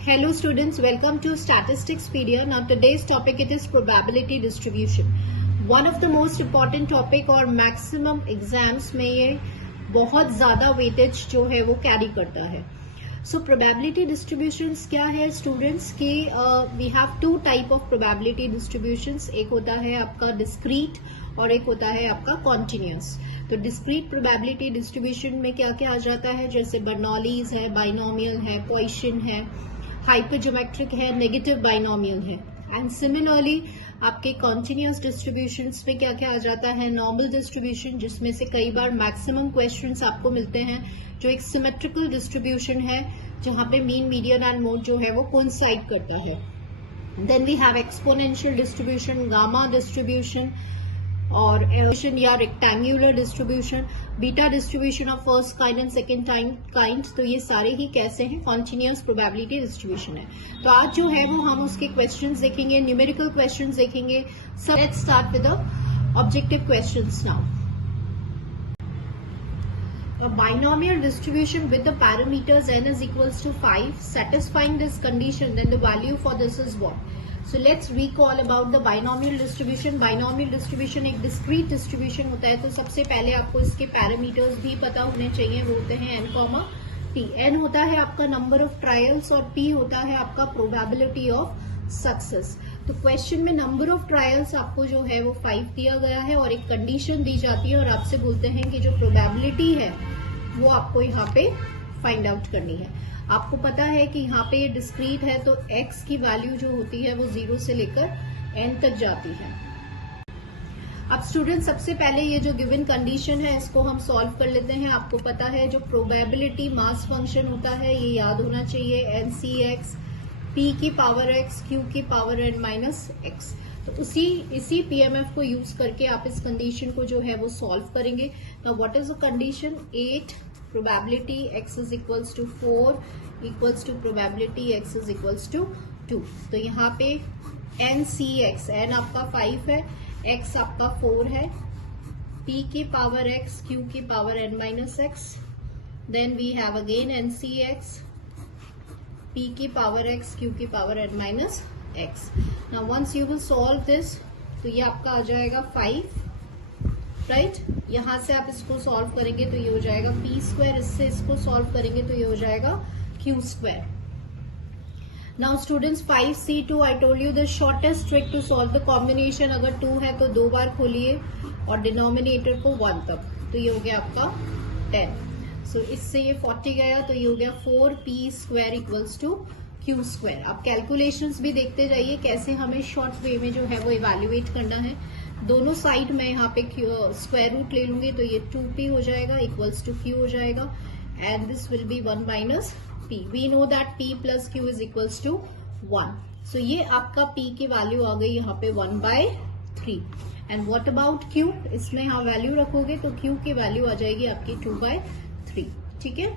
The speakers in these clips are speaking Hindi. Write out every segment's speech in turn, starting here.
Hello students, welcome to Statisticspedia. Now today's topic it is probability distribution. One of the most important topic और maximum exams में ये बहुत ज़्यादा weightage जो है वो carry करता है. So probability distributions क्या है students कि we have two type of probability distributions. एक होता है आपका discrete और एक होता है आपका continuous. तो डिस्क्रीट प्रोबेबिलिटी डिस्ट्रीब्यूशन में क्या क्या आ जाता है, जैसे बर्नौलीज है, बाइनोमियल है, पॉइसन है, हाइपरजोमेट्रिक है, नेगेटिव बाइनोमियल है. एंड सिमिलरली आपके कॉन्टिन्यूस डिस्ट्रीब्यूशंस में क्या क्या आ जाता है, नॉर्मल डिस्ट्रीब्यूशन जिसमें से कई बार मैक्सिमम क्वेश्चंस आपको मिलते हैं, जो एक सिमेट्रिकल डिस्ट्रीब्यूशन है जहां पे मीन, मीडियन एंड मोड जो है वो कोइंसाइड करता है. Then we have exponential distribution, gamma distribution और एरोशन या rectangular distribution, beta distribution of first kind and second kind. तो ये सारे ही कैसे हैं, कॉन्टिन्यूस प्रोबेबिलिटी डिस्ट्रीब्यूशन है. तो आज जो है वो हम उसके क्वेश्चंस देखेंगे, न्यूमेरिकल क्वेश्चंस देखेंगे. So let's start with the objective questions now. A binomial distribution with the parameters n is equals to 5, satisfying this condition, then the value for this is what? So let's recall about the binomial distribution. Binomial distribution एक discrete distribution होता है. तो सबसे पहले आपको इसके parameters भी पता होने चाहिए. वो होते हैं n, p. n होता है आपका number of trials और p होता है आपका probability of success. तो क्वेश्चन में नंबर ऑफ ट्रायल्स आपको जो है वो 5 दिया गया है और एक कंडीशन दी जाती है और आपसे बोलते हैं कि जो प्रोबेबिलिटी है वो आपको यहाँ पे फाइंड आउट करनी है. आपको पता है कि यहाँ पे ये डिस्क्रीट है तो x की वैल्यू जो होती है वो 0 से लेकर n तक जाती है. अब स्टूडेंट सबसे पहले ये जो गिवन कंडीशन है इसको हम सॉल्व कर लेते हैं. आपको पता है जो प्रोबेबिलिटी मास फंक्शन होता है ये याद होना चाहिए, NCX, p की पावर x, q की पावर n माइनस x. तो इसी PMF को यूज करके आप इस कंडीशन को जो है वो सॉल्व करेंगे. Now what is the condition? 8 probability x is equals to 4 equals to probability x is equals to 2. तो यहाँ पे NCX, n आपका 5 है, x आपका 4 है, p की पावर x, q की power n minus x. Then we have again NCX, p की पावर x, q की power n minus x. Now once you will solve this तो ये आपका आ जाएगा 5, राइट. यहां से आप इसको सॉल्व करेंगे तो ये हो जाएगा p स्क्वायर, इससे इसको सॉल्व करेंगे तो ये हो जाएगा q square. Now students 5C2 I told you the shortest trick to solve the combination. अगर 2 है तो 2 बार खोलिए और डिनोमिनेटर को 1 तक, तो ये हो गया आपका 10. सो इससे ये 40 गया तो ये हो गया 4p square equals to q square. आप कैलकुलेशंस भी देखते जाइए कैसे हमें शॉर्ट वे में जो है वो इवेल्युएट करना है. दोनों साइड में यहाँ पे स्क्वायर रूट ले लूंगी तो ये 2p हो जाएगा इक्वल्स टू q हो जाएगा and this will be 1 minus p. We know that p plus q is equals to 1. So ये आपका p की वैल्यू आ गई यहाँ पे 1/3. And what about q? इसमें यहाँ वैल्यू रखोगे तो q की वैल्यू आ जाएगी आपकी 2/3. ठीक है.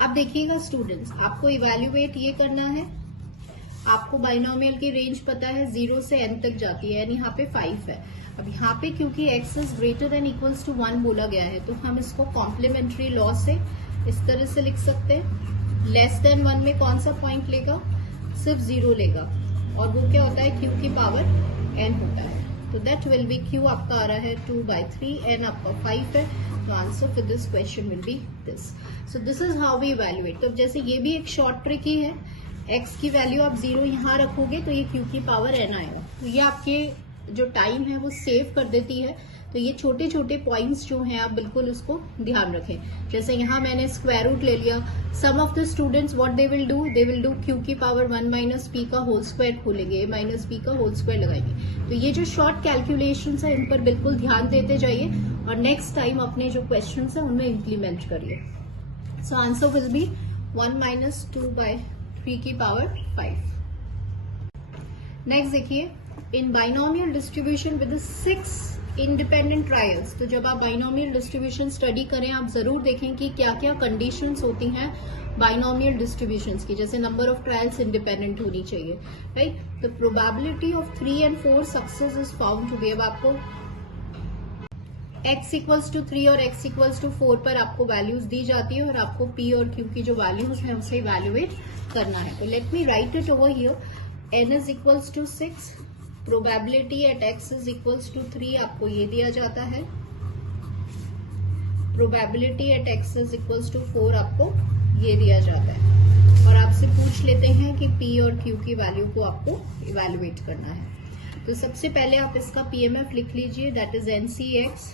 अब देखिएगा स्टूडेंट्स, आपको इवेल्युएट ये करना है. आपको बाइनोमियल की रेंज पता है 0 से n तक जाती है, यानी यहाँ पे 5 है. अब यहाँ पे क्योंकि x is greater than equals to 1 बोला गया है तो हम इसको कॉम्प्लीमेंट्री लॉ से इस तरह से लिख सकते हैं. लेस देन 1 में कौन सा पॉइंट लेगा? सिर्फ 0 लेगा और वो क्या होता है? q की पावर n होता है. तो दैट विल बी q आपका आ रहा है 2/3, n आपका 5 है. The answer for this question will be this. So this is how we evaluate. तो जैसे ये भी एक शॉर्ट ट्रिक ही है, x की वैल्यू आप 0 यहाँ रखोगे तो ये q की पावर n आएगा. तो ये आपके जो टाइम है वो सेव कर देती है. तो ये छोटे छोटे पॉइंट्स जो हैं आप बिल्कुल उसको ध्यान रखें. जैसे यहाँ मैंने स्क्वायर रूट ले लिया. Some of the students what they will do q की पावर 1 माइनस p का होल स्क्वायर खोलेंगे, माइनस p का होल स्क्वायर लगाएंगे. तो ये जो शॉर्ट कैलकुलेशंस है इन पर बिल्कुल ध्यान देते जाइए और नेक्स्ट टाइम अपने जो क्वेश्चंस है उनमें इम्प्लीमेंट करिए. So answer will be 1 minus 2/3 की पावर 5. नेक्स्ट देखिए, in binomial distribution with 6 independent trials. तो जब आप बाइनोमियल डिस्ट्रीब्यूशन स्टडी करें आप जरूर देखें कि क्या क्या कंडीशंस होती हैं बाइनोमियल डिस्ट्रीब्यूशंस की. जैसे नंबर ऑफ ट्रायल्स इंडिपेंडेंट होनी चाहिए, right. The probability of 3 and 4 success is found to be. अब आपको x इक्वल्स टू 3 और x इक्वल्स टू 4 पर आपको वैल्यूज दी जाती है और आपको p और q की जो वैल्यूज है उसे इवेल्युएट करना है। तो let me write it over here, n is equals to 6, probability at x is equals to 3 आपको ये दिया जाता है, probability at x is equals to 4 आपको ये दिया जाता है, और आपसे पूछ लेते हैं कि p और q की वैल्यू को आपको इवेल्युएट करना है। तो सबसे पहले आप इसका PMF लिख लीजिए, दैट इज NCx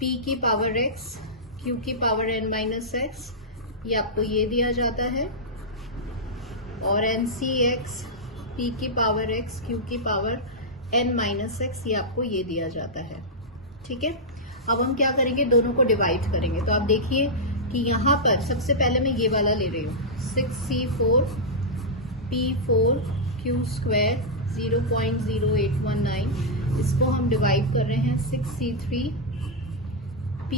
p की पावर x q की पावर n माइनस x, ये आपको ये दिया जाता है, और NCx p की पावर x q की पावर n माइनस x, ये आपको ये दिया जाता है। ठीक है, अब हम क्या करेंगे, दोनों को डिवाइड करेंगे। तो आप देखिए कि यहाँ पर सबसे पहले मैं ये वाला ले रही हूँ, 6c4 p4 q स्क्वायर 0.0819, इसको हम डिवाइड कर रहे हैं 6c3 p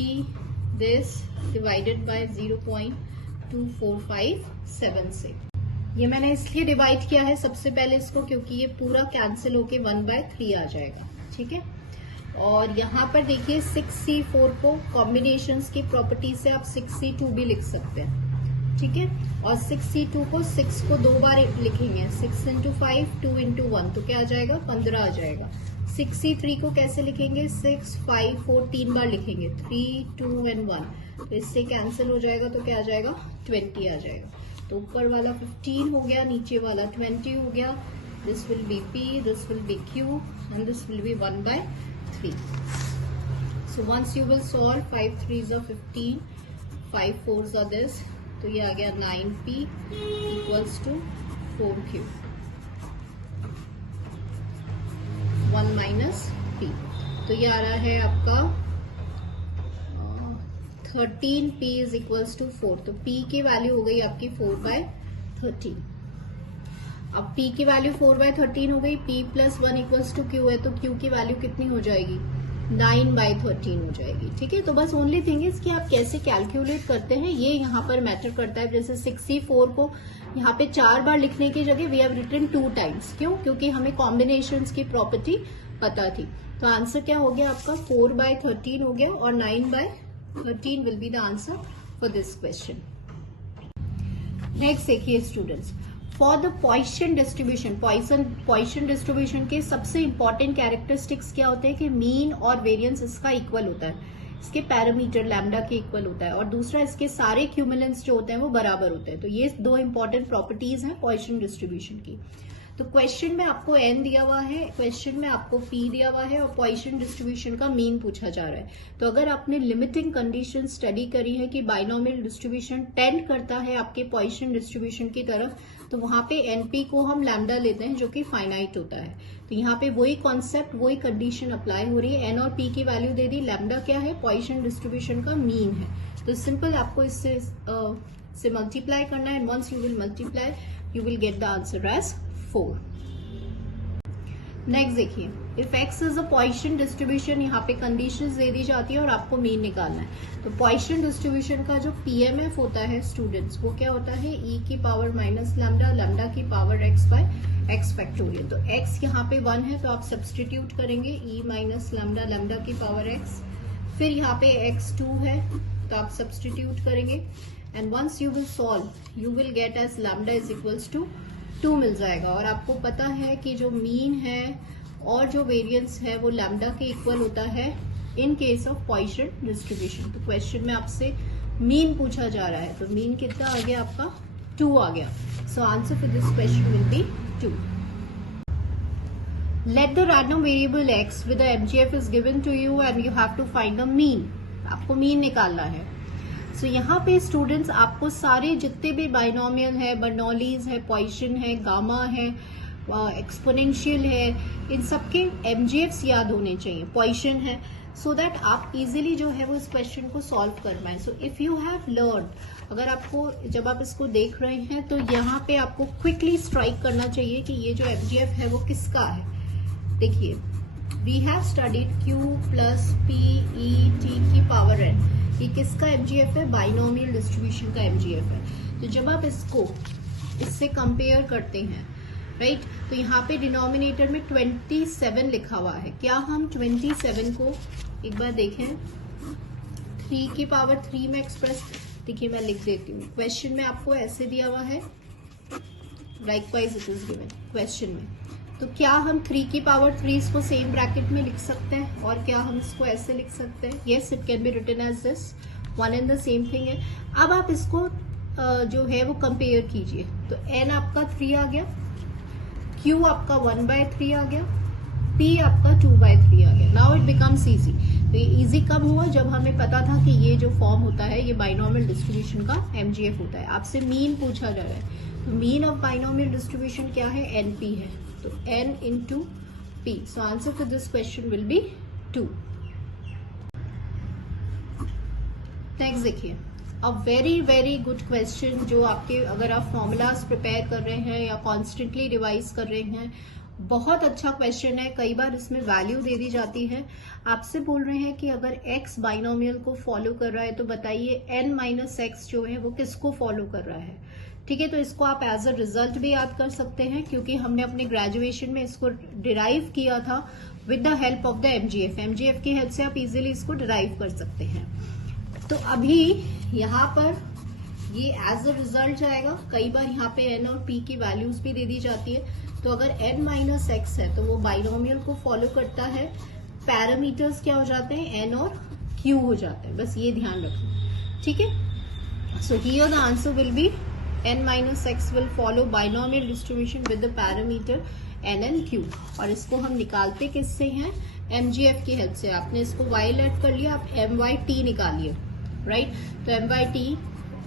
this divided by 0.2457 से। ये मैंने इसलिए डिवाइड किया है सबसे पहले इसको, क्योंकि ये पूरा कैंसिल होके 1/3 आ जाएगा। ठीक है, और यहाँ पर देखिए 6c4 को कॉम्बिनेशंस की प्रॉपर्टी से आप 6c2 भी लिख सकते हैं। ठीक है, और 6c2 को 6 को 2 बार लिखेंगे, 6 इंटू 5 2 इंटू 1, तो क्या आ जाएगा 15 आ जाएगा। 6c3 को कैसे लिखेंगे, 6 5 4 3 बार लिखेंगे, 3 2 एंड 1, तो इससे कैंसिल हो जाएगा, तो क्या आ जाएगा 20 आ जाएगा। तो ऊपर वाला 15 हो गया, नीचे वाला 20 हो गया। This will B p, this will B q and this will B 1/3। So once you will solve 5 3s are 15, 5 4s are this, तो ये आ गया 9p equals to 4q, 1 minus p, तो ये आ रहा है आपका 13p is equals to 4। तो p की वैल्यू हो गई आपकी 4/13। अब p की वैल्यू 4/13 हो गई, p plus 1 equals to q है, तो q की वैल्यू कितनी हो जाएगी, 9/13 हो जाएगी। ठीक है, तो बस ओनली थिंग इज कि आप कैसे कैलकुलेट करते हैं ये यहाँ पर मैटर करता है। जैसे 6c4 को यहाँ पे 4 बार लिखने की जगह वी हैव रिटन 2 टाइम्स, क्यों, क्योंकि हमें कॉम्बिनेशंस की प्रॉपर्टी पता थी। तो आंसर क्या हो गया आपका 4/13 हो गया, और 9/13 will be the answer for this question. Next देखिए students, for the Poisson distribution, Poisson distribution के सबसे इंपॉर्टेंट कैरेक्टरिस्टिक्स क्या होते हैं कि मीन और वेरिएंस इसका इक्वल होता है, इसके पैरामीटर लैम्डा के इक्वल होता है, और दूसरा इसके सारे क्यूमुलेंट्स जो होते हैं वो बराबर होते हैं। तो ये 2 इंपॉर्टेंट प्रॉपर्टीज हैं पॉइसन डिस्ट्रीब्यूशन की। तो क्वेश्चन में आपको n दिया हुआ है, क्वेश्चन में आपको p दिया हुआ है, और पॉइसन डिस्ट्रीब्यूशन का मीन पूछा जा रहा है। तो अगर आपने लिमिटिंग कंडीशन स्टडी करी है कि बाइनोमियल डिस्ट्रीब्यूशन टेंड करता है आपके पॉइसन डिस्ट्रीब्यूशन की तरफ, तो वहां पे np को हम लैम्डा लेते हैं जो कि फाइनाइट होता है। तो यहाँ पे वही कॉन्सेप्ट, वही कंडीशन अप्लाई हो रही है। n और p की वैल्यू दे दी, लैम्डा क्या है, पॉइसन डिस्ट्रीब्यूशन का मीन है। तो सिंपल आपको इससे मल्टीप्लाई करना है, once you will multiply you will get the answer as 4। Next देखिए, if x is a Poisson distribution, यहाँ पे कंडीशंस दे दी जाती है और आपको मीन निकालना है। तो पॉइसन डिस्ट्रीब्यूशन का जो PMF होता है स्टूडेंट्स, वो क्या होता है, e की पावर माइनस लैम्डा, लैम्डा की power x by x factorial. तो x यहाँ पे 1 है, तो आप सब्सटीट्यूट करेंगे e माइनस लैम्डा, लैम्डा की पावर x। फिर यहाँ पे x 2 है, तो आप सब्सटीट्यूट करेंगे, and once you will solve you will get as lambda is equals to 2 मिल जाएगा। और आपको पता है कि जो मीन है और जो वेरिएंस है वो लैम्डा के इक्वल होता है in case of Poisson distribution. तो क्वेश्चन में आपसे मीन पूछा जा रहा है, तो मीन कितना आ गया आपका 2 आ गया। So answer for this question will be 2। Let the random variable x with the MGF is given to you and you have to find the mean. आपको मीन निकालना है। सो यहाँ पे स्टूडेंट्स आपको सारे जितने भी बाइनोमियल है, बर्नौलीज है, पॉइसन है, गामा है, एक्सपोनेंशियल है, इन सबके MGFs याद होने चाहिए, पॉइसन है, सो दैट आप इजीली जो है वो इस क्वेश्चन को सॉल्व कर पाए। So if you have learn, अगर आपको जब आप इसको देख रहे हैं तो यहाँ पे आपको क्विकली स्ट्राइक करना चाहिए कि ये जो MGF है वो किसका है। देखिए, we have studied q plus p e t की पावर n, ये किसका MGF है, बाइनोमियल डिस्ट्रीब्यूशन का MGF है। तो जब आप इसको इससे कंपेयर करते हैं, राइट, तो यहाँ पे डिनोमिनेटर में 27 लिखा हुआ है। क्या हम 27 को एक बार देखें 3 की पावर 3 में एक्सप्रेस, देखिए मैं लिख देती हूँ, क्वेश्चन में आपको ऐसे दिया हुआ है, likewise it is given question में। तो क्या हम 3 की पावर 3 इसको सेम ब्रैकेट में लिख सकते हैं, और क्या हम इसको ऐसे लिख सकते हैं? Yes, it can be written as this, one and the same thing है। अब आप इसको जो है वो कंपेयर कीजिए, तो n आपका 3 आ गया, q आपका 1/3 आ गया, p आपका 2/3 आ गया। Now it becomes easy. तो ये इजी कब हुआ? जब हमें पता था कि ये जो फॉर्म होता है ये बाइनोमियल डिस्ट्रीब्यूशन का MGF होता है। आपसे मीन पूछा जा रहा है, तो मीन ऑफ बाइनोमियल डिस्ट्रीब्यूशन क्या है? NP है, तो n into p। So answer to this question will be 2। Next देखिए, a very very good question, जो आपके अगर आप फॉर्मूलाज प्रिपेयर कर रहे हैं या कॉन्स्टेंटली रिवाइज कर रहे हैं, बहुत अच्छा क्वेश्चन है। कई बार इसमें वैल्यू दे दी जाती है, आपसे बोल रहे हैं कि अगर x बाइनोमियल को फॉलो कर रहा है तो बताइए n माइनस एक्स जो है वो किसको फॉलो कर रहा है। ठीक है, तो इसको आप एज अ रिजल्ट भी याद कर सकते हैं, क्योंकि हमने अपने ग्रेजुएशन में इसको डिराइव किया था with the help of the MGF की हेल्प से आप इजीली इसको डिराइव कर सकते हैं। तो अभी यहाँ पर ये एज अ रिजल्ट जाएगा। कई बार यहाँ पे n और p की वैल्यूज भी दे दी जाती है, तो अगर n माइनस एक्स है तो वो बाइनोमियल को फॉलो करता है। पैरामीटर्स क्या हो जाते हैं? n और q हो जाते हैं, बस ये ध्यान रखना। ठीक है, so here the answer will B n minus x will follow binomial distribution with the parameter n and q। और इसको हम निकालते किससे हैं? MGF की हेल्प से। आपने इसको y लेट कर लिया, आप MYT निकालिए, राइट। तो MYT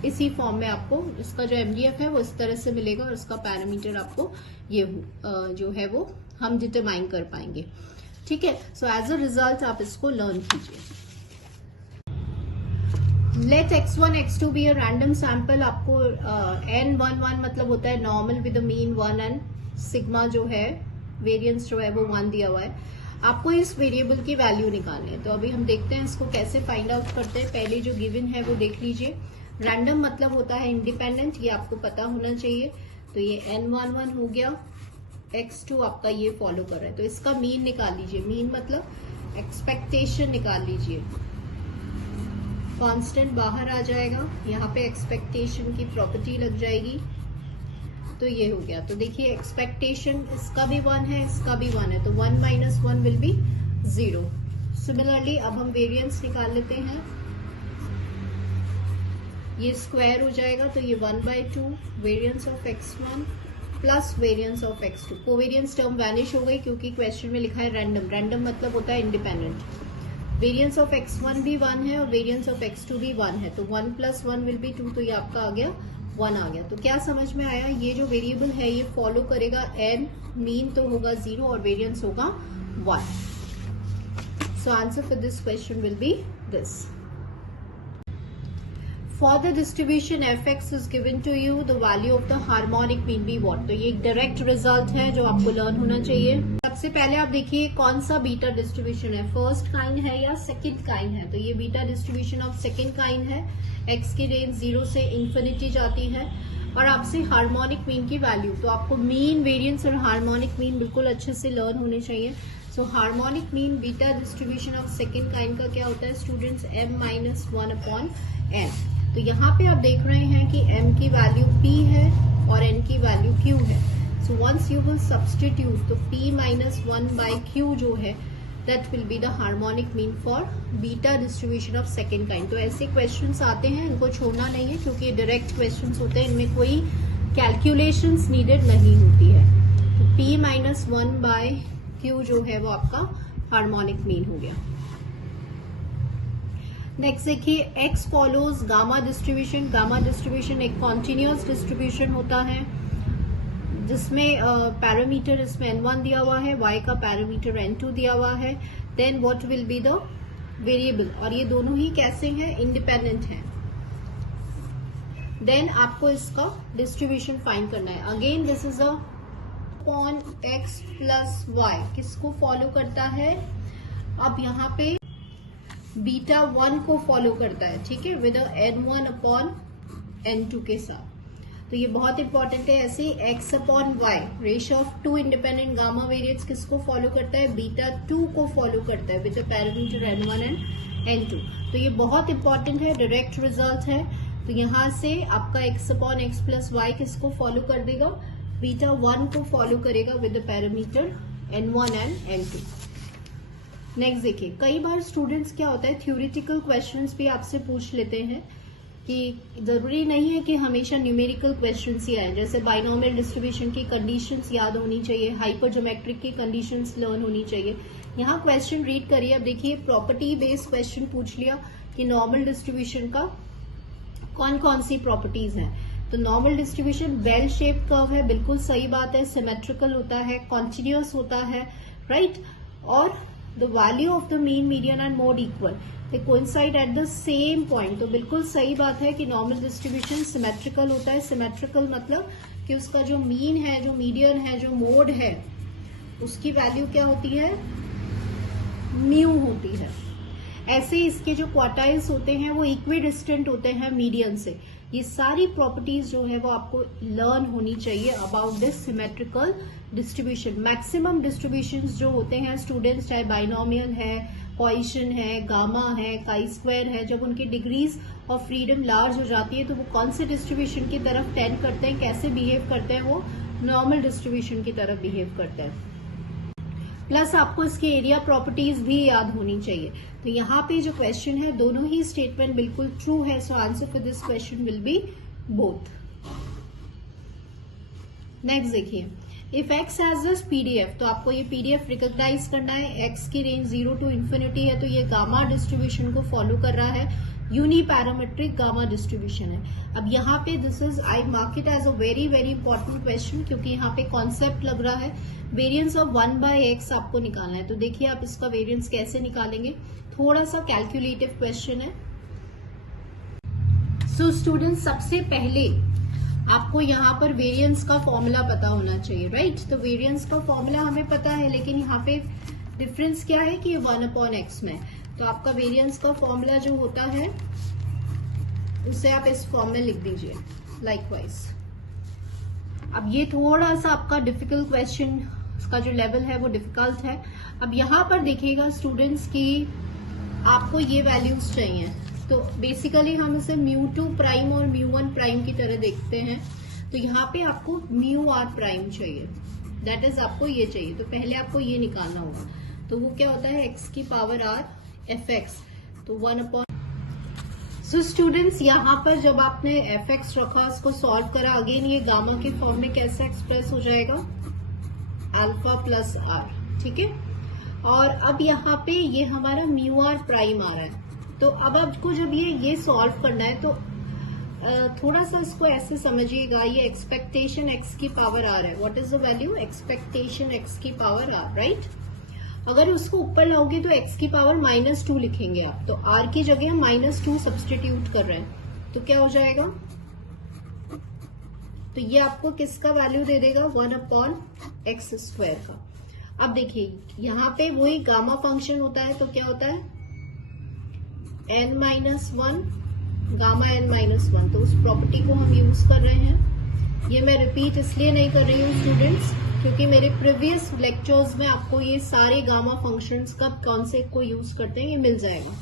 इसी फॉर्म में आपको इसका जो MGF है वो इस तरह से मिलेगा, और इसका पैरामीटर आपको ये जो है वो हम डिटरमाइन कर पाएंगे। ठीक है, सो एज अ रिजल्ट आप इसको लर्न कीजिए। Let x1 x2 be a random sample. आपको n11 मतलब होता है normal with mean 1 and sigma जो है वेरिएंस जो है वो 1 दिया हुआ है। आपको इस वेरिएबल की वैल्यू निकालनी है, तो अभी हम देखते हैं इसको कैसे फाइंड आउट करते हैं। पहले जो गिवन है वो देख लीजिए। रैंडम मतलब होता है इंडिपेंडेंट, ये आपको पता होना चाहिए। तो ये n11 हो गया, x2 आपका ये फॉलो कर रहा है, तो इसका मीन निकाल लीजिए। मीन मतलब एक्सपेक्टेशन निकाल लीजिए। कांस्टेंट बाहर आ जाएगा, यहाँ पे एक्सपेक्टेशन की प्रॉपर्टी लग जाएगी, तो ये हो गया। तो देखिए एक्सपेक्टेशन इसका भी 1 है, इसका भी 1 है, तो 1 माइनस 1 विल बी 0। सिमिलरली अब हम वेरिएंस निकाल लेते हैं। ये स्क्वायर हो जाएगा, तो ये 1/2 variance of x1 plus variance of x2। Covariance term vanish हो गई क्योंकि क्वेश्चन में लिखा है रैंडम। रैंडम मतलब होता है इंडिपेंडेंट। वेरिएंस ऑफ x1 भी 1 है और वेरिएंस ऑफ x2 भी 1 है, तो 1 + 1 विल बी 2, तो ये आपका आ गया 1 आ गया। तो क्या समझ में आया? ये जो वेरिएबल है ये फॉलो करेगा n, मीन तो होगा 0 और वेरिएंस होगा 1। सो answer for this question will B this. For the distribution fx is given to you, the value of the harmonic mean be what? तो ये एक डायरेक्ट रिजल्ट है जो आपको लर्न होना चाहिए। सबसे पहले आप देखिए कौन सा बीटा डिस्ट्रीब्यूशन है, फर्स्ट काइंड है या सेकंड काइंड है। तो ये beta distribution of second kind है। x की रेंज 0 से इंफिनिटी जाती है, और आपसे हार्मोनिक मीन की वैल्यू, तो आपको मीन, वेरिएंस और हार्मोनिक मीन बिल्कुल अच्छे से लर्न होने चाहिए। So harmonic mean beta distribution of second kind का क्या होता है स्टूडेंट्स? m-1/n। तो यहाँ पे आप देख रहे हैं कि m की वैल्यू p है और n की वैल्यू q है। So once you will substitute, तो p - 1/q जो है that will be the harmonic mean for beta distribution of second kind. तो ऐसे क्वेश्चंस आते हैं, इनको छोड़ना नहीं है क्योंकि डायरेक्ट क्वेश्चंस होते हैं, इनमें कोई कैलकुलेशंस नीडेड नहीं होती है। तो p - 1/q जो है वो आपका हार्मोनिक मीन हो गया। नेक्स्ट देखिए x follows gamma distribution. Gamma distribution एक कॉन्टिन्यूअस डिस्ट्रीब्यूशन होता है जिसमें पैरामीटर इसमें n1 दिया हुआ है, y का पैरामीटर n2 दिया हुआ है। Then what will be the variable, और ये दोनों ही कैसे हैं? इंडिपेंडेंट हैं। देन आपको इसका डिस्ट्रीब्यूशन फाइंड करना है। Again this is upon x + y, किसको फॉलो करता है? अब यहाँ पे बीटा 1 को फॉलो करता है, ठीक है, विद n1/n2 के साथ। तो ये बहुत इंपॉर्टेंट है। ऐसे x upon y, ratio of two independent gamma variates किसको फॉलो करता है, बीटा 2 को फॉलो करता है with the parameter n1 and n2। तो ये बहुत इंपॉर्टेंट है, डायरेक्ट रिजल्ट है। तो यहाँ से आपका x upon x plus y किसको फॉलो कर देगा, बीटा 1 को फॉलो करेगा with the parameter n1 and n2। Next देखिए, कई बार स्टूडेंट्स क्या होता है, थ्योरेटिकल क्वेश्चंस भी आपसे पूछ लेते हैं कि जरूरी नहीं है कि हमेशा न्यूमेरिकल क्वेश्चंस ही आए। जैसे बाइनोमियल डिस्ट्रीब्यूशन की कंडीशंस याद होनी चाहिए, हाइपरज्योमेट्रिक की कंडीशंस लर्न होनी चाहिए। यहाँ क्वेश्चन रीड करिए। अब देखिए, प्रॉपर्टी बेस्ड क्वेश्चन पूछ लिया कि नॉर्मल डिस्ट्रीब्यूशन का कौन कौन सी प्रॉपर्टीज हैं। तो normal distribution bell shape curve है, बिल्कुल सही बात है, सिमेट्रिकल होता है, कॉन्टिन्यूअस होता है, राइट। और the value of the mean, median and mode equal, they coincide at the same point. तो बिल्कुल सही बात है कि नॉर्मल डिस्ट्रीब्यूशन सिमेट्रिकल होता है। सिमेट्रिकल मतलब कि उसका जो मीन है, जो मीडियन है, जो मोड है, उसकी वैल्यू क्या होती है, म्यू होती है। ऐसे इसके जो क्वार्टाइल्स होते हैं वो इक्विडिस्टेंट होते हैं मीडियन से। ये सारी प्रॉपर्टीज जो है वो आपको लर्न होनी चाहिए about this symmetrical distribution. Maximum distributions जो होते हैं स्टूडेंट्स, चाहे बाइनोमियल है, पॉइसन है, गामा है, काई स्क्वायर है, जब उनकी डिग्रीज ऑफ फ्रीडम लार्ज हो जाती है तो वो कौन से डिस्ट्रीब्यूशन की तरफ टेंड करते हैं, कैसे बिहेव करते हैं, वो नॉर्मल डिस्ट्रीब्यूशन की तरफ बिहेव करते हैं। प्लस आपको इसकी एरिया प्रॉपर्टीज भी याद होनी चाहिए। तो यहाँ पे जो क्वेश्चन है, दोनों ही स्टेटमेंट बिल्कुल ट्रू है। So answer for this question will be both. Next देखिए, if x has this PDF, तो आपको ये पीडीएफ रिकॉग्नाइज करना है। x की रेंज 0 टू इंफिनिटी है, तो ये गामा डिस्ट्रीब्यूशन को फॉलो कर रहा है, यूनिपैरामेट्रिक गामा डिस्ट्रीब्यूशन है। अब यहाँ पे this is, I mark it as a very very important question, क्योंकि यहाँ पे कॉन्सेप्ट लग रहा है। वेरिएंस ऑफ 1/x आपको निकालना है। तो देखिए आप इसका वेरिएंस कैसे निकालेंगे, थोड़ा सा कैलकुलेटिव क्वेश्चन है। सो स्टूडेंट्स, सबसे पहले आपको यहाँ पर वेरिएंस का फॉर्मूला पता होना चाहिए, राइट। तो वेरिएंस का फॉर्मूला हमें पता है, लेकिन यहाँ पे डिफरेंस क्या है कि ये 1/x में। तो आपका वेरिएंस का फॉर्मूला जो होता है उसे आप इस फॉर्म में लिख दीजिए लाइकवाइज। अब ये थोड़ा सा आपका डिफिकल्ट क्वेश्चन, उसका जो लेवल है वो डिफिकल्ट है। अब यहाँ पर देखिएगा स्टूडेंट्स की आपको ये वैल्यूज चाहिए। तो बेसिकली हम इसे μ2 प्राइम और μ1 प्राइम की तरह देखते हैं। तो यहाँ पे आपको μr प्राइम चाहिए, दैट इज आपको ये चाहिए। तो पहले आपको ये निकालना होगा। तो वो क्या होता है, x की पावर r fx, तो 1/। सो स्टूडेंट्स, यहाँ पर जब आपने fx रखा, उसको सॉल्व करा, अगेन ये गामा के फॉर्म में कैसे एक्सप्रेस हो जाएगा, अल्फा प्लस r, ठीक है। और अब यहाँ पे ये हमारा μr प्राइम आ रहा है। तो अब आपको जब ये सॉल्व करना है तो थोड़ा सा इसको ऐसे समझिएगा, ये एक्सपेक्टेशन x की पावर r है। What is the value, expectation x की पावर r, राइट। अगर उसको ऊपर लाओगे तो x की पावर -2 लिखेंगे आप, तो r की जगह हम -2 सब्सटीट्यूट कर रहे हैं, तो क्या हो जाएगा, तो ये आपको किसका वैल्यू दे देगा, 1/x² का। अब देखिए यहाँ पे वही गामा फंक्शन होता है, तो क्या होता है n-1 गामा n-1, तो उस प्रॉपर्टी को हम यूज कर रहे हैं। ये मैं रिपीट इसलिए नहीं कर रही हूँ स्टूडेंट्स, क्योंकि मेरे प्रीवियस लेक्चर्स में आपको ये सारे गामा फंक्शंस कब कौन से को यूज करते हैं ये मिल जाएगा।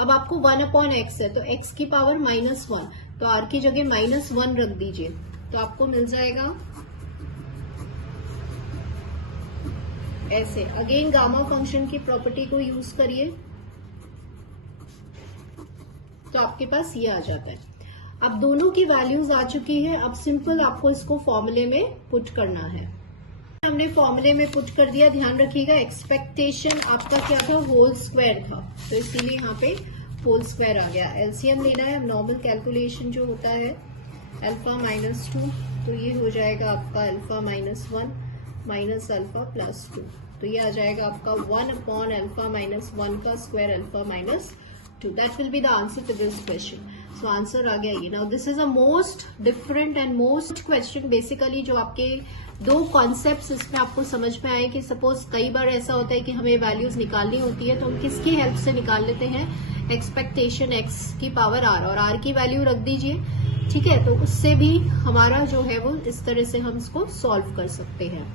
अब आपको 1/x है, तो x की पावर -1, तो r की जगह -1 रख दीजिए, तो आपको मिल जाएगा ऐसे। अगेन गामा फंक्शन की प्रॉपर्टी को यूज करिए, तो आपके पास ये आ जाता है। अब दोनों की वैल्यूज आ चुकी है। अब सिंपल आपको इसको फॉर्मूले में पुट करना है। हमने फॉर्मूले में पुट कर दिया। ध्यान रखिएगा एक्सपेक्टेशन आपका क्या था, होल स्क्वायर था, तो इसीलिए यहाँ पे होल स्क्वायर आ गया। एलसीएम लेना है। नॉर्मल कैलकुलेशन जो होता है अल्फा -2, तो ये हो जाएगा आपका अल्फा -1 माइनस अल्फा +2, तो ये आ जाएगा आपका 1/अल्फा -1 का square alpha -2। That will be the answer to this question. So answer आ गया ये। Now this is a most different and most question. Basically जो आपके दो कॉन्सेप्ट्स इसमें आपको समझ में आए कि सपोज कई बार ऐसा होता है कि हमें वैल्यूज निकालनी होती है, तो हम किसकी हेल्प से निकाल लेते हैं, एक्सपेक्टेशन x की पावर r, और r की वैल्यू रख दीजिए। ठीक है, तो उससे भी हमारा जो है वो इस तरह से हम इसको सॉल्व कर सकते हैं।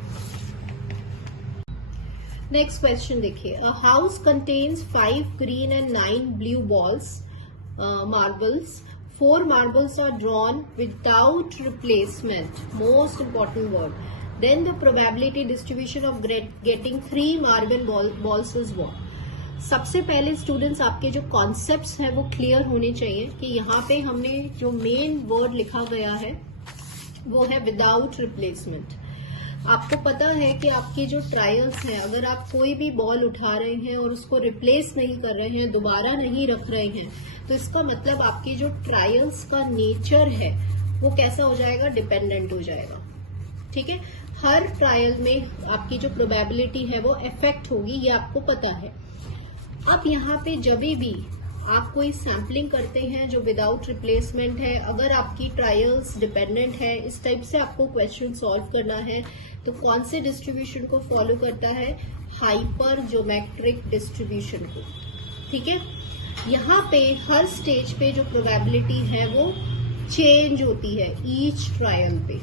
नेक्स्ट क्वेश्चन देखिए, a house contains 5 green and 9 blue balls marbles. 4 marbles are drawn without replacement. Most important word. Then the probability distribution of getting 3 marble balls is what? सबसे पहले स्टूडेंट्स आपके जो कॉन्सेप्ट्स हैं वो क्लियर होने चाहिए कि यहाँ पे हमने जो मेन वर्ड लिखा गया है वो है विदाउट रिप्लेसमेंट। आपको पता है कि आपकी जो ट्रायल्स हैं, अगर आप कोई भी बॉल उठा रहे हैं और उसको रिप्लेस नहीं कर रहे हैं, दोबारा नहीं रख रहे हैं, तो इसका मतलब आपकी जो ट्रायल्स का नेचर है वो कैसा हो जाएगा, डिपेंडेंट हो जाएगा। ठीक है, हर ट्रायल में आपकी जो प्रोबेबिलिटी है वो इफेक्ट होगी, ये आपको पता है। अब यहाँ पे जब भी आप कोई सैम्पलिंग करते हैं जो विदाउट रिप्लेसमेंट है, अगर आपकी ट्रायल्स डिपेंडेंट है, इस टाइप से आपको क्वेश्चन सॉल्व करना है, तो कौन से डिस्ट्रीब्यूशन को फॉलो करता है, हाइपर ज्योमेट्रिक डिस्ट्रीब्यूशन को। ठीक है, यहाँ पे हर स्टेज पे जो प्रोबेबिलिटी है वो चेंज होती है ईच ट्रायल पे।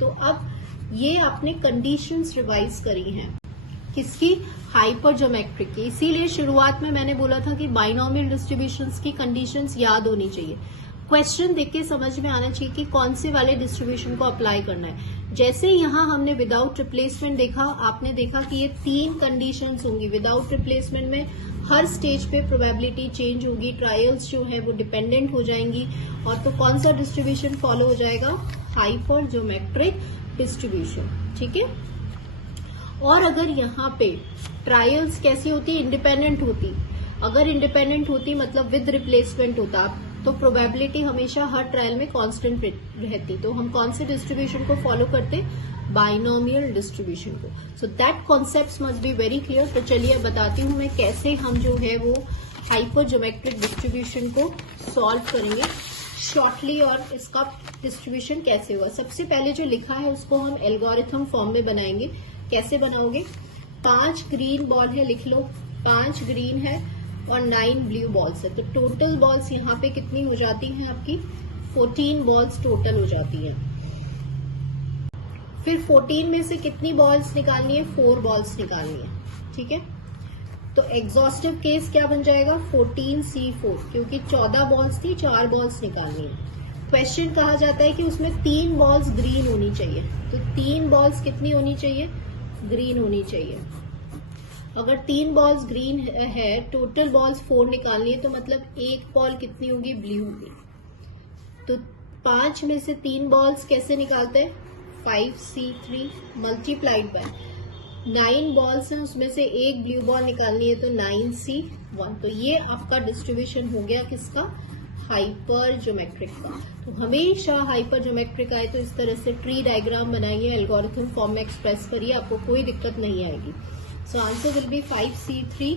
तो अब ये आपने कंडीशंस रिवाइज करी हैं किसकी, हाइपर ज्योमेट्रिक की। इसीलिए शुरुआत में मैंने बोला था कि बाइनोमियल डिस्ट्रीब्यूशंस की कंडीशंस याद होनी चाहिए। क्वेश्चन देख के समझ में आना चाहिए कि कौन से वाले डिस्ट्रीब्यूशन को अप्लाई करना है। जैसे यहाँ हमने विदाउट रिप्लेसमेंट देखा, आपने देखा कि ये 3 कंडीशंस होंगी। विदाउट रिप्लेसमेंट में हर स्टेज पे प्रोबेबिलिटी चेंज होगी, ट्रायल्स जो है वो डिपेंडेंट हो जाएंगी, और तो कौन सा डिस्ट्रीब्यूशन फॉलो हो जाएगा, हाइपर ज्योमेट्रिक डिस्ट्रीब्यूशन। ठीक है, और अगर यहाँ पे ट्रायल्स कैसी होती, इंडिपेंडेंट होती, अगर इंडिपेंडेंट होती मतलब विद रिप्लेसमेंट होता, तो प्रोबेबिलिटी हमेशा हर ट्रायल में कांस्टेंट रहती। तो हम कौन से डिस्ट्रीब्यूशन को फॉलो करते, बाइनोमियल डिस्ट्रीब्यूशन को। So that concept must be very clear. तो चलिए बताती हूँ मैं कैसे हम जो है वो हाइपर ज्योमेट्रिक डिस्ट्रीब्यूशन को सॉल्व करेंगे शॉर्टली, और इसका डिस्ट्रीब्यूशन कैसे होगा। सबसे पहले जो लिखा है उसको हम एल्गोरिथम फॉर्म में बनाएंगे। कैसे बनाओगे, 5 ग्रीन बॉल है, लिख लो 5 ग्रीन है और 9 ब्लू बॉल्स है, तो टोटल बॉल्स यहाँ पे कितनी हो जाती हैं आपकी, 14 बॉल्स टोटल हो जाती हैं। फिर 14 में से कितनी बॉल्स निकालनी है, 4 बॉल्स निकालनी है। ठीक है, तो एग्जॉस्टिव केस क्या बन जाएगा, 14C4, क्योंकि 14 बॉल्स थी, 4 बॉल्स निकालनी है। क्वेश्चन कहा जाता है कि उसमें 3 बॉल्स ग्रीन होनी चाहिए, तो 3 बॉल्स कितनी होनी चाहिए, ग्रीन होनी चाहिए। अगर 3 बॉल्स ग्रीन है, टोटल बॉल्स 4 निकालनी है, तो मतलब एक बॉल कितनी होगी, ब्लू होगी। तो 5 में से 3 बॉल्स कैसे निकालते हैं, 5C3 मल्टीप्लाइड बाय 9 बॉल्स हैं, उसमें से एक ब्लू बॉल निकालनी है, तो 9C1। तो ये आपका डिस्ट्रीब्यूशन हो गया किसका, हाइपर ज्योमेट्रिक का। तो हमेशा हाइपर ज्योमेट्रिक आए तो इस तरह से ट्री डायग्राम बनाइए, एल्गोरिथम फॉर्म में एक्सप्रेस करिए, आपको कोई दिक्कत नहीं आएगी। सो आंसर विल बी 5C3।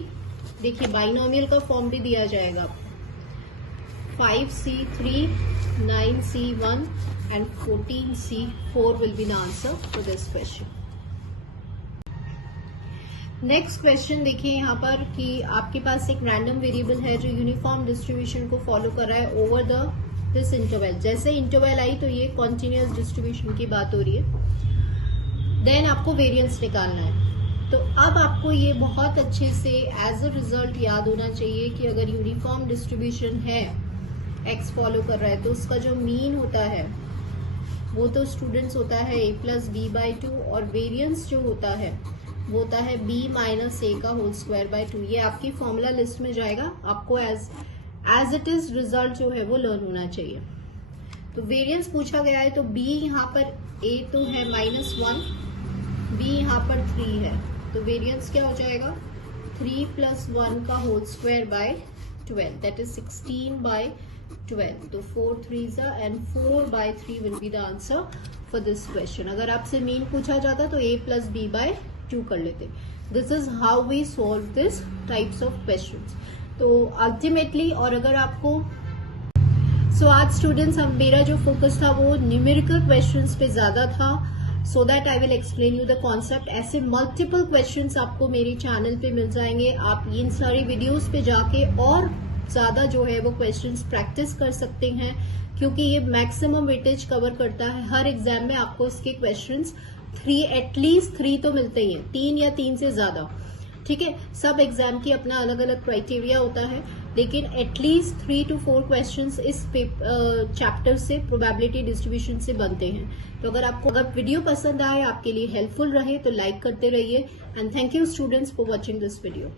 देखिए बाइनोमियल का फॉर्म भी दिया जाएगा आपको, 5C3, 9C1 and 14C4 will be the answer for this question. Next question देखिए यहाँ पर कि आपके पास एक रैंडम वेरिएबल है जो यूनिफॉर्म डिस्ट्रीब्यूशन को फॉलो कर रहा है ओवर दिस इंटरवल। जैसे इंटरवल आई तो ये कॉन्टिन्यूअस डिस्ट्रीब्यूशन की बात हो रही है। देन आपको वेरिएंस निकालना है। तो अब आपको ये बहुत अच्छे से एज अ रिजल्ट याद होना चाहिए कि अगर यूनिफॉर्म डिस्ट्रीब्यूशन है, एक्स फॉलो कर रहा है, तो उसका जो मीन होता है वो तो स्टूडेंट्स होता है a+b/2, और वेरिएंस जो होता है वो होता है b - a का होल स्क्वायर बाय 2। ये आपकी फॉर्मूला लिस्ट में जाएगा, आपको एज इट इज रिजल्ट जो है वो लर्न होना चाहिए। तो वेरिएंस पूछा गया है, तो b यहाँ पर a तो है -1, b यहाँ पर 3 है, तो वेरिएंस क्या हो जाएगा, 3 + 1 का whole square by 12, that is 16/12। तो 4 3s and 4/3 will be the answer for this question. अगर आपसे मीन पूछा जाता तो a + b/2 कर लेते। This is how we solve this types of questions. तो अल्टीमेटली, और अगर आपको आज स्टूडेंट्स मेरा जो फोकस था वो न्यूमेरिकल क्वेश्चंस पे ज्यादा था, so that I will explain you the concept. ऐसे मल्टीपल क्वेश्चंस आपको मेरे चैनल पे मिल जाएंगे, आप इन सारी वीडियोस पे जाके और ज्यादा जो है वो क्वेश्चंस प्रैक्टिस कर सकते हैं क्योंकि ये मैक्सिमम वेटेज कवर करता है। हर एग्जाम में आपको इसके क्वेश्चंस एटलीस्ट 3 तो मिलते ही हैं, 3 या 3 से ज्यादा, ठीक है। सब एग्जाम की अपना अलग अलग क्राइटेरिया होता है, लेकिन एटलीस्ट 3 to 4 क्वेश्चंस इस चैप्टर से, प्रोबेबिलिटी डिस्ट्रीब्यूशन से बनते हैं। तो अगर वीडियो पसंद आए, आपके लिए हेल्पफुल रहे, तो लाइक करते रहिए। And thank you students for watching this video.